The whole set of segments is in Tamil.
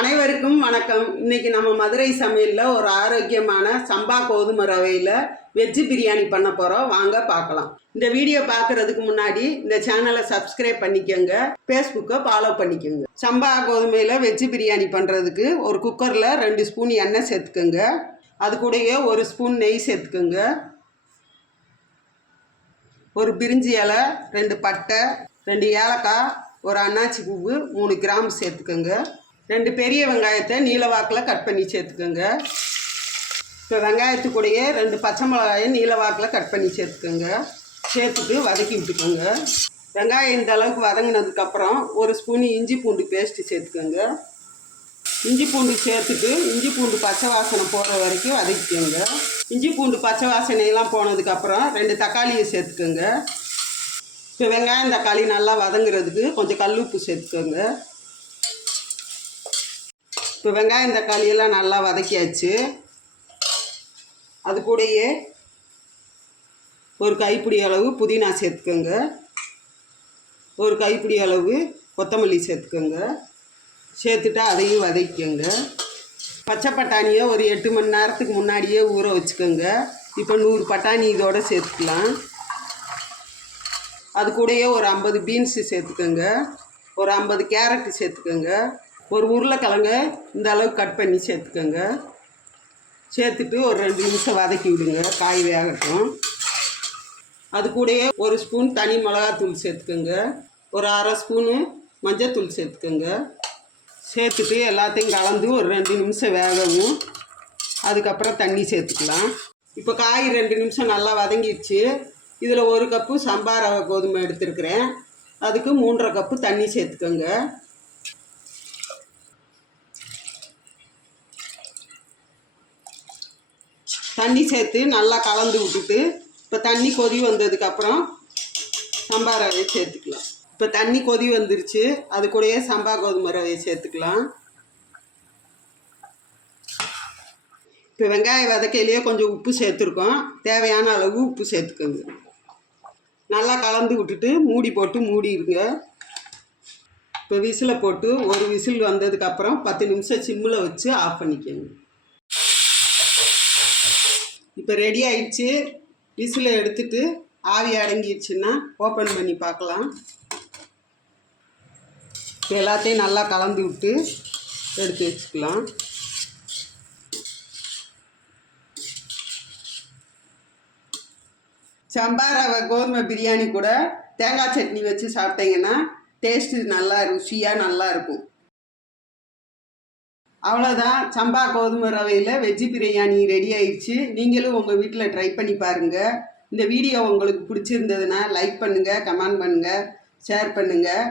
அனைவருக்கும் வணக்கம். இன்னைக்கு நம்ம மதுரை சமையலில் ஒரு ஆரோக்கியமான சம்பா கோதுமை ரவையில் வெஜ்ஜு பிரியாணி பண்ண போகிறோம் வாங்க பார்க்கலாம். இந்த வீடியோ பார்க்குறதுக்கு முன்னாடி இந்த சேனலை சப்ஸ்கிரைப் பண்ணிக்கோங்க. ஃபேஸ்புக்கை ஃபாலோ பண்ணிக்கோங்க. சம்பா கோதுமையில் வெஜ்ஜு பிரியாணி பண்ணுறதுக்கு ஒரு குக்கரில் ரெண்டு ஸ்பூன் எண்ணெய் சேர்த்துக்கோங்க. அது கூடயே ஒரு ஸ்பூன் நெய் சேர்த்துக்கோங்க. ஒரு பிரிஞ்சி இலை ரெண்டு பட்டை ரெண்டு ஏலக்காய் ஒரு அன்னாச்சி பூவு மூணு கிராம் சேர்த்துக்கோங்க. ரெண்டு பெரிய வெங்காயத்தை நீலவாக்கில் கட் பண்ணி சேர்த்துக்கோங்க. இப்போ வெங்காயத்துக்குடையே ரெண்டு பச்சை மிளகாயை நீலவாக்கில் கட் பண்ணி சேர்த்துக்கோங்க. சேர்த்துட்டு வதக்கி விட்டுக்கோங்க. வெங்காயம் இந்த அளவுக்கு வதங்கினதுக்கப்புறம் ஒரு ஸ்பூன் இஞ்சி பூண்டு பேஸ்ட்டு சேர்த்துக்கோங்க. இஞ்சி பூண்டு சேர்த்துட்டு இஞ்சி பூண்டு பச்சை வாசனை போடுற வரைக்கும் வதக்கிக்கோங்க. இஞ்சி பூண்டு பச்சை வாசனையெல்லாம் போனதுக்கப்புறம் ரெண்டு தக்காளியை சேர்த்துக்கோங்க. இப்போ வெங்காயம் தக்காளி நல்லா வதங்குறதுக்கு கொஞ்சம் கல் உப்பு சேர்த்துக்கோங்க. இப்போ வெங்காயம் தக்காளி எல்லாம் நல்லா வதக்கியாச்சு. அது கூடயே ஒரு கைப்பிடி அளவு புதினா சேர்த்துக்கோங்க. ஒரு கைப்பிடி அளவு கொத்தமல்லி சேர்த்துக்கோங்க. சேர்த்துட்டு அதையும் வதக்கிக்கோங்க. பச்சை பட்டாணியை ஒரு எட்டு மணி நேரத்துக்கு முன்னாடியே ஊற வச்சுக்கோங்க. இப்போ நூறு பட்டாணி இதோடு சேர்த்துக்கலாம். அது கூடயே ஒரு ஐம்பது பீன்ஸு சேர்த்துக்கோங்க. ஒரு ஐம்பது கேரட்டு சேர்த்துக்கோங்க. ஒரு உருளைக்கிழங்க இந்த அளவுக்கு கட் பண்ணி சேர்த்துக்கோங்க. சேர்த்துட்டு ஒரு ரெண்டு நிமிஷம் வதக்கி விடுங்க. காய் வேகட்டும். அது கூடயே ஒரு ஸ்பூன் தனி மிளகாத்தூள் சேர்த்துக்கோங்க. ஒரு அரை ஸ்பூனு மஞ்சத்தூள் சேர்த்துக்கோங்க. சேர்த்துட்டு எல்லாத்தையும் கலந்து ஒரு ரெண்டு நிமிஷம் வேகவும். அதுக்கப்புறம் தண்ணி சேர்த்துக்கலாம். இப்போ காய் ரெண்டு நிமிஷம் நல்லா வதங்கிடுச்சு. இதில் ஒரு கப்பு சம்பா ரவை கோதுமை எடுத்துருக்கிறேன். அதுக்கு மூன்றரை கப்பு தண்ணி சேர்த்துக்கோங்க. தண்ணி சேர்த்து நல்லா கலந்து விட்டுட்டு இப்போ தண்ணி கொதி வந்ததுக்கப்புறம் சம்பா ரவையை சேர்த்துக்கலாம். இப்போ தண்ணி கொதி வந்துருச்சு அது கூடயே சம்பா கோதுமை ரவையை சேர்த்துக்கலாம். இப்போ வெங்காய வதக்கையிலேயே கொஞ்சம் உப்பு சேர்த்துருக்கோம். தேவையான அளவு உப்பு சேர்த்துக்கோங்க. நல்லா கலந்து விட்டுட்டு மூடி போட்டு மூடிடுங்க. இப்போ விசிலை போட்டு ஒரு விசில் வந்ததுக்கப்புறம் பத்து நிமிஷம் சிம்மில் வச்சு ஆஃப் பண்ணிக்கோங்க. இப்போ ரெடி ஆயிடுச்சு. விசில எடுத்துட்டு ஆவி அடங்கிடுச்சுன்னா ஓப்பன் பண்ணி பார்க்கலாம். எல்லாத்தையும் நல்லா கலந்து விட்டு எடுத்து வச்சுக்கலாம். சம்பா ரவை கோதுமை பிரியாணி கூட தேங்காய் சட்னி வச்சு சாப்பிட்டீங்கன்னா டேஸ்ட்டு நல்லா ருசியாக நல்லா இருக்கும். அவ்வளோதான் சம்பா கோதுமை ரவையில் வெஜ்ஜி பிரியாணி ரெடி ஆயிடுச்சு. நீங்களும் உங்கள் வீட்டில் ட்ரை பண்ணி பாருங்கள் இந்த வீடியோ உங்களுக்கு பிடிச்சிருந்ததுன்னா லைக் பண்ணுங்கள் கமெண்ட் பண்ணுங்கள் ஷேர் பண்ணுங்கள்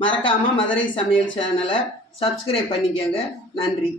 மறக்காமல் மதுரை சமையல் சேனலை சப்ஸ்கிரைப் பண்ணிக்கோங்க. நன்றி.